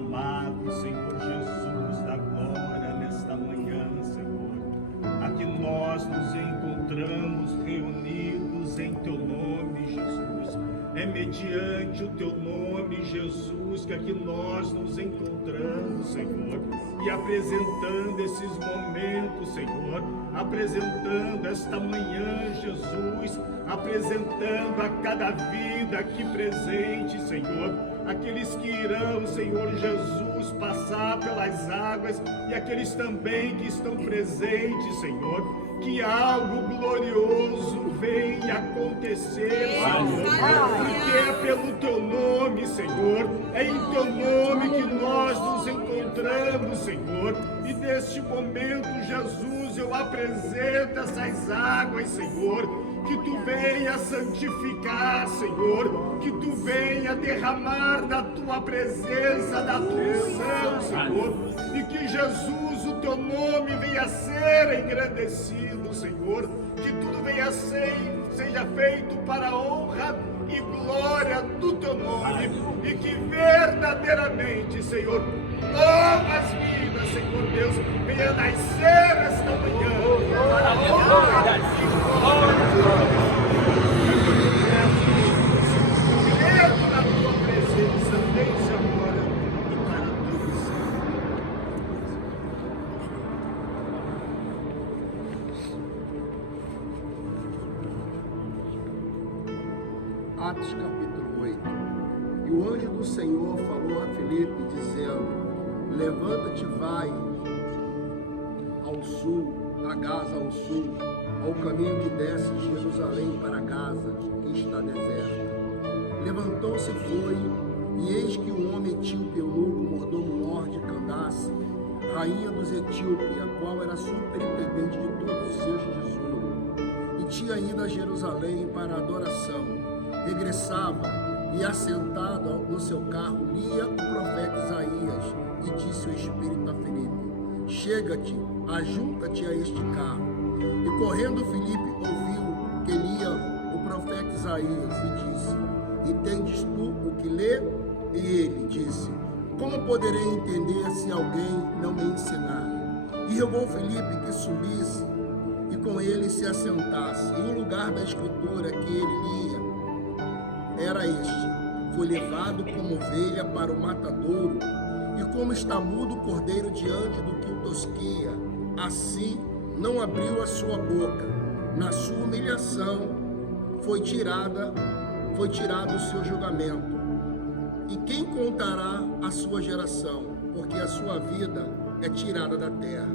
amado Senhor Jesus da glória, nesta manhã, Senhor, aqui nós nos encontramos reunidos em Teu nome, Jesus. É mediante o Teu nome, Jesus, que aqui nós nos encontramos, Senhor, e apresentando esses momentos, Senhor, apresentando esta manhã, Jesus, apresentando a cada vida aqui presente, Senhor, aqueles que irão, Senhor Jesus, passar pelas águas e aqueles também que estão presentes, Senhor, que algo glorioso venha acontecer, Senhor, porque é pelo Teu nome, Senhor, é em Teu nome que nós nos encontramos, Senhor, e neste momento, Jesus, eu apresento essas águas, Senhor, que Tu venha santificar, Senhor, que Tu venha derramar da Tua presença, da Tua unção, Senhor, e que Jesus, o Teu nome venha ser engrandecido, Senhor, que tudo venha seja feito para a honra e glória do Teu nome, e que verdadeiramente, Senhor, novas vidas, Senhor Deus, venha nascer esta manhã para a honra e glória do Teu nome. Credo na Tua presença, desde agora e para todos sempre. Atos capítulo 8. E o anjo do Senhor falou a Filipe, dizendo: levanta-te, vai ao sul, a Gaza ao sul, ao caminho que desce de Jerusalém para Gaza, que está deserta. Levantou-se e foi, e eis que um homem etíope, eunuco, mordomo de Candace, rainha dos etíopes, a qual era superintendente de todos os seus tesouros, e tinha ido a Jerusalém para a adoração, regressava, e assentado no seu carro, lia o profeta Isaías, e disse o Espírito a Filipe: chega-te, ajunta-te a este carro. E correndo Filipe ouviu que lia o profeta Isaías, e disse: entendes tu o que lê? E ele disse: como poderei entender se alguém não me ensinar? E rogou Filipe que subisse e com ele se assentasse. E o lugar da escritura que ele lia era este: foi levado como ovelha para o matadouro, e como está mudo o cordeiro diante do que o tosqueia, assim não abriu a sua boca. Na sua humilhação foi tirado o seu julgamento. E quem contará a sua geração? Porque a sua vida é tirada da terra.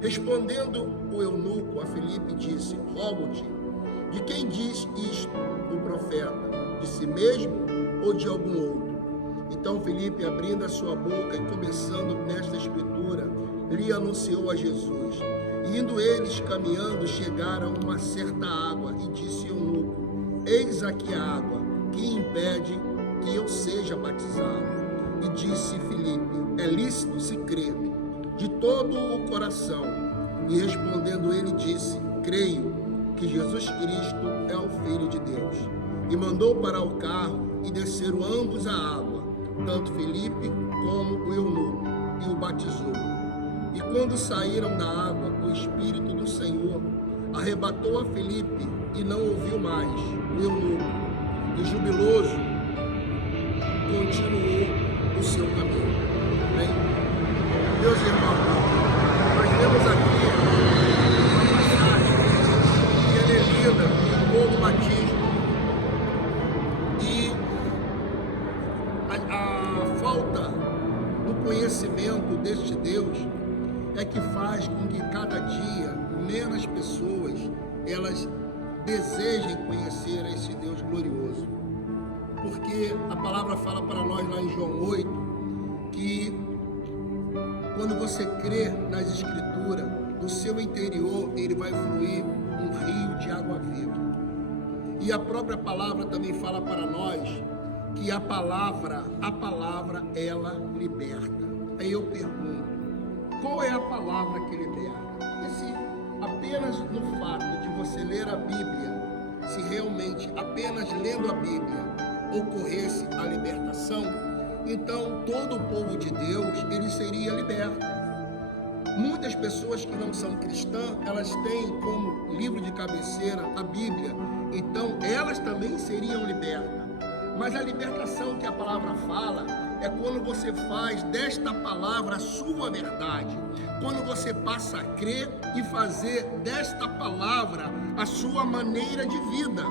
Respondendo o eunuco a Filipe, disse: rogo-te, de quem diz isto o profeta? De si mesmo ou de algum outro? Então Filipe, abrindo a sua boca e começando nesta escritura, lhe anunciou a Jesus. E indo eles caminhando, chegaram a uma certa água, e disse o eunuco: eis aqui a água, que impede que eu seja batizado. E disse Filipe: é lícito se crer de todo o coração. E respondendo ele disse: creio que Jesus Cristo é o Filho de Deus. E mandou parar o carro, e desceram ambos a água, tanto Filipe como o eunuco, e o batizou. E quando saíram da água, o Espírito do Senhor arrebatou a Filipe, e não ouviu mais o eunuco, e jubiloso continuou o seu caminho. Bem, meus irmãos, nós vemos aqui uma passagem que é linda em todo o batismo. E a falta do conhecimento deste Deus é que faz com que cada dia menos pessoas elas desejem conhecer esse Deus glorioso. Porque a palavra fala para nós lá em João 8 que quando você crê nas Escrituras, do seu interior ele vai fluir um rio de água viva. E a própria palavra também fala para nós que a palavra ela liberta. Aí eu pergunto, qual é a palavra que liberta? Porque se apenas no fato de você ler a Bíblia, se realmente apenas lendo a Bíblia ocorresse a libertação, então todo o povo de Deus, ele seria liberto. Muitas pessoas que não são cristãs, elas têm como livro de cabeceira a Bíblia, então elas também seriam libertas. Mas a libertação que a palavra fala é quando você faz desta palavra a sua verdade, quando você passa a crer e fazer desta palavra a sua maneira de vida.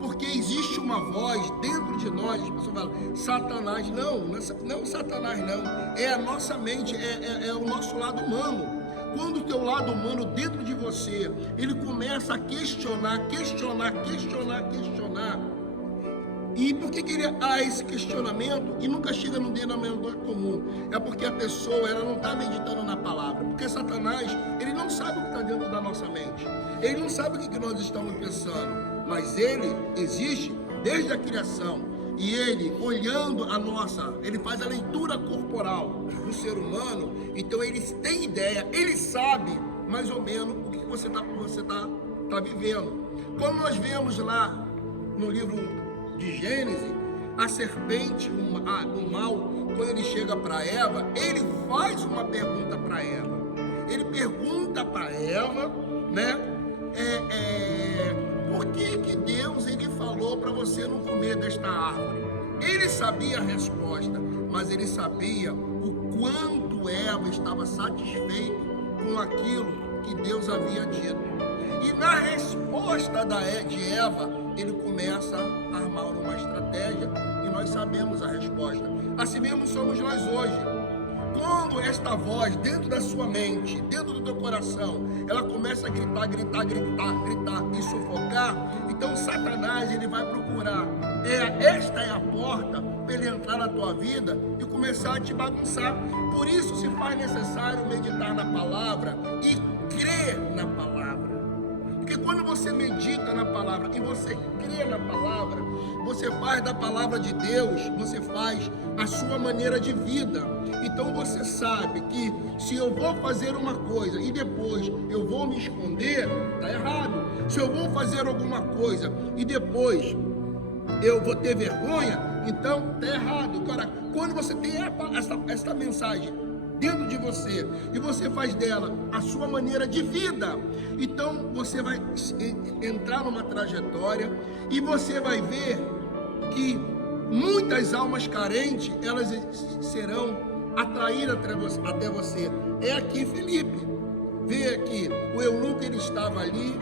Porque existe uma voz dentro de nós, as pessoas falam, Satanás, não Satanás não, é a nossa mente, é o nosso lado humano. Quando o teu lado humano dentro de você, ele começa a questionar, e por que ele há esse questionamento e nunca chega no denominador comum? É porque a pessoa, ela não está meditando na palavra. Porque Satanás, ele não sabe o que está dentro da nossa mente. Ele não sabe o que nós estamos pensando. Mas ele existe desde a criação. E ele, olhando ele faz a leitura corporal do ser humano. Então ele tem ideia, ele sabe mais ou menos o que você tá vivendo. Como nós vemos lá no livro de Gênesis, a serpente, o mal, quando ele chega para Eva, ele faz uma pergunta para Eva. Ele pergunta para Eva, né? Por que Deus ele falou para você não comer desta árvore? Ele sabia a resposta, mas ele sabia o quanto Eva estava satisfeita com aquilo que Deus havia dito. E na resposta de Eva, ele começa a armar uma estratégia e nós sabemos a resposta. Assim mesmo somos nós hoje. Quando esta voz dentro da sua mente, dentro do teu coração, ela começa a gritar e sufocar, então Satanás ele vai procurar. Esta é a porta para ele entrar na tua vida e começar a te bagunçar. Por isso se faz necessário meditar na palavra e crer na palavra. Porque quando você medita na palavra e você crê na palavra, você faz da palavra de Deus, você faz a sua maneira de vida. Então você sabe que se eu vou fazer uma coisa e depois eu vou me esconder, está errado. Se eu vou fazer alguma coisa e depois eu vou ter vergonha, então está errado. Agora, quando você tem essa mensagem dentro de você e você faz dela a sua maneira de vida, então você vai entrar numa trajetória e você vai ver que muitas almas carentes, elas serão atraídas até você. É aqui Filipe, vê aqui, o eunuco ele estava ali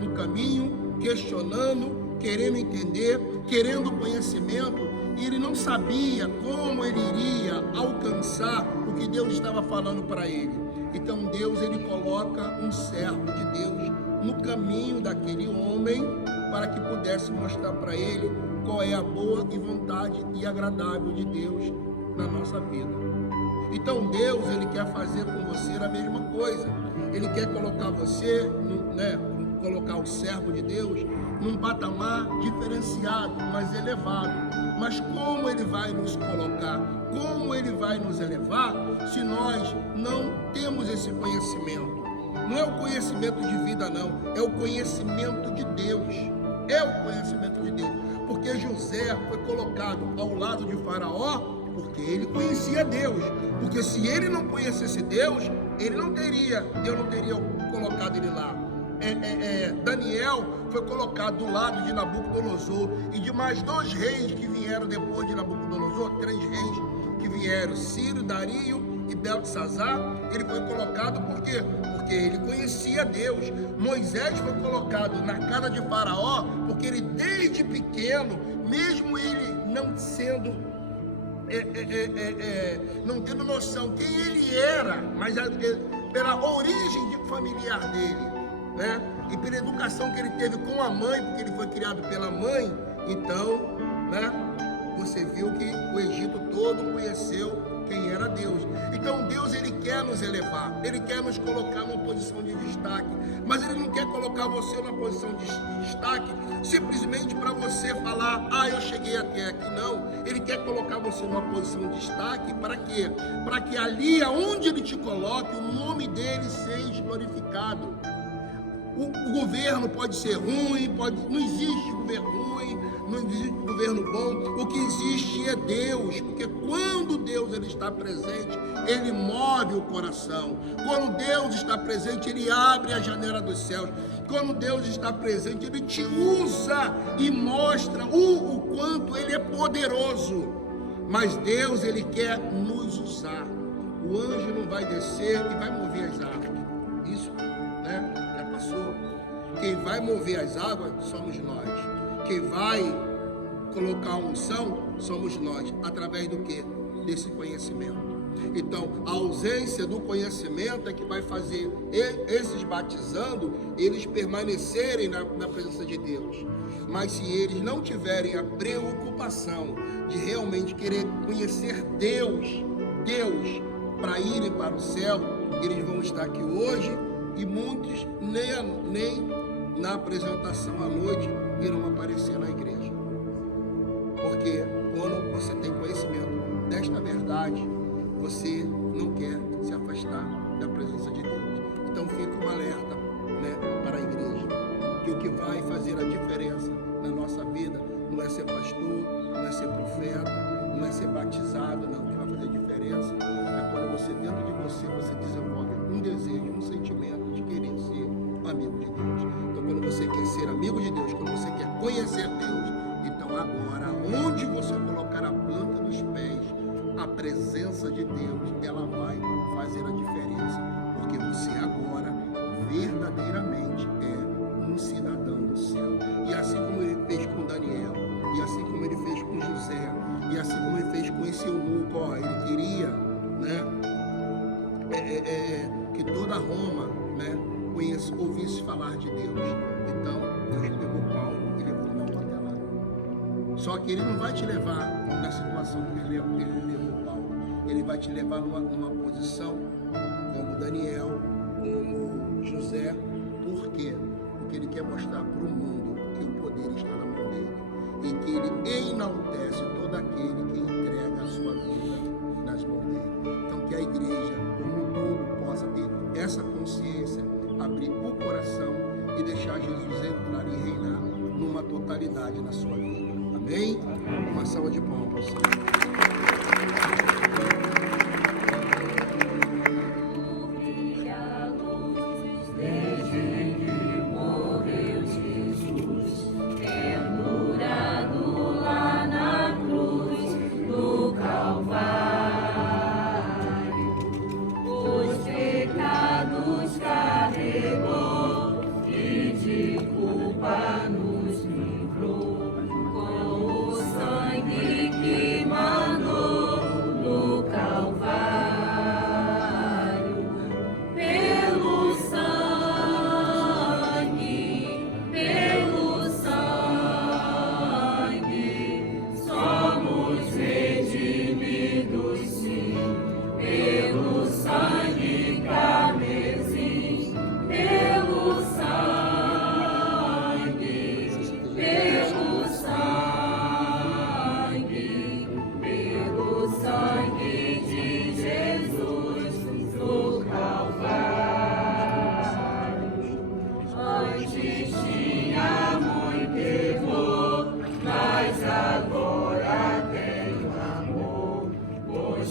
no caminho, questionando, querendo entender, querendo conhecimento, e ele não sabia como ele iria alcançar o que Deus estava falando para ele. Então Deus ele coloca um servo de Deus no caminho daquele homem para que pudesse mostrar para ele qual é a boa e vontade e agradável de Deus na nossa vida. Então Deus ele quer fazer com você a mesma coisa. Ele quer colocar você, colocar o servo de Deus num patamar diferenciado, mais elevado. Mas como ele vai nos colocar, como ele vai nos elevar, se nós não temos esse conhecimento? Não é o conhecimento de vida, não, é o conhecimento de Deus. É o conhecimento de Deus. Porque José foi colocado ao lado de Faraó porque ele conhecia Deus. Porque se ele não conhecesse Deus, Deus não teria colocado ele lá. Daniel foi colocado do lado de Nabucodonosor e de mais 2 reis que vieram depois de Nabucodonosor, 3 reis que vieram, Ciro, Dario e Beltesazar. Ele foi colocado por quê? Porque ele conhecia Deus. Moisés foi colocado na casa de Faraó porque ele desde pequeno, mesmo ele não sendo não tendo noção quem ele era, mas pela origem familiar dele, né? E pela educação que ele teve com a mãe, porque ele foi criado pela mãe, então, né? Você viu que o Egito todo conheceu quem era Deus. Então Deus ele quer nos elevar, ele quer nos colocar numa posição de destaque, mas ele não quer colocar você numa posição de destaque simplesmente para você falar, eu cheguei até aqui. Não, ele quer colocar você numa posição de destaque para quê? Para que ali aonde ele te coloque, o nome dele seja glorificado. O governo pode ser ruim, não existe governo ruim, não existe governo governo bom, o que existe é Deus, porque quando Deus ele está presente, ele move o coração. Quando Deus está presente, ele abre a janela dos céus. Quando Deus está presente, ele te usa e mostra o quanto ele é poderoso. Mas Deus, ele quer nos usar. O anjo não vai descer e vai mover as águas. Isso, né? Já passou. Quem vai mover as águas somos nós. Quem vai colocar a unção somos nós. Através do quê? Desse conhecimento. Então, a ausência do conhecimento é que vai fazer esses batizando, eles permanecerem na presença de Deus. Mas se eles não tiverem a preocupação de realmente querer conhecer Deus, para irem para o céu, eles vão estar aqui hoje e muitos nem na apresentação à noite irão aparecer na igreja. Porque quando você tem conhecimento desta verdade, você não quer se afastar da presença de Deus. Então fica um alerta, né, para a igreja, que o que vai fazer a diferença na nossa vida não é ser pastor, não é ser profeta, não é ser batizado, não. O que vai fazer a diferença é quando você, dentro de você desenvolve um desejo, um sentimento de querer ser amigo de Deus. Então quando você quer ser amigo de Deus, quando você quer conhecer Deus, então agora, onde você colocar a planta dos pés, a presença de Deus, ela vai fazer a diferença, porque você agora verdadeiramente é um cidadão do céu. E assim como ele fez com Daniel, e assim como ele fez com José, e assim como ele fez com esse eunuco, ele queria, né, que toda Roma, né, ouvisse falar de Deus. Então Deus pegou Paulo e levou até lá. Só que ele não vai te levar na situação que ele levou Paulo. Ele vai te levar numa posição como Daniel, como José. Por quê? Porque ele quer mostrar para o mundo que o poder está na mão dele e que ele enaltece todo aquele que entrega a sua vida nas mãos dele. Então que a igreja como um todo possa ter essa consciência, abrir o coração e deixar Jesus entrar e reinar numa totalidade na sua vida. Amém? Uma salva de palmas para o Senhor.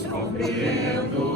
Compreendo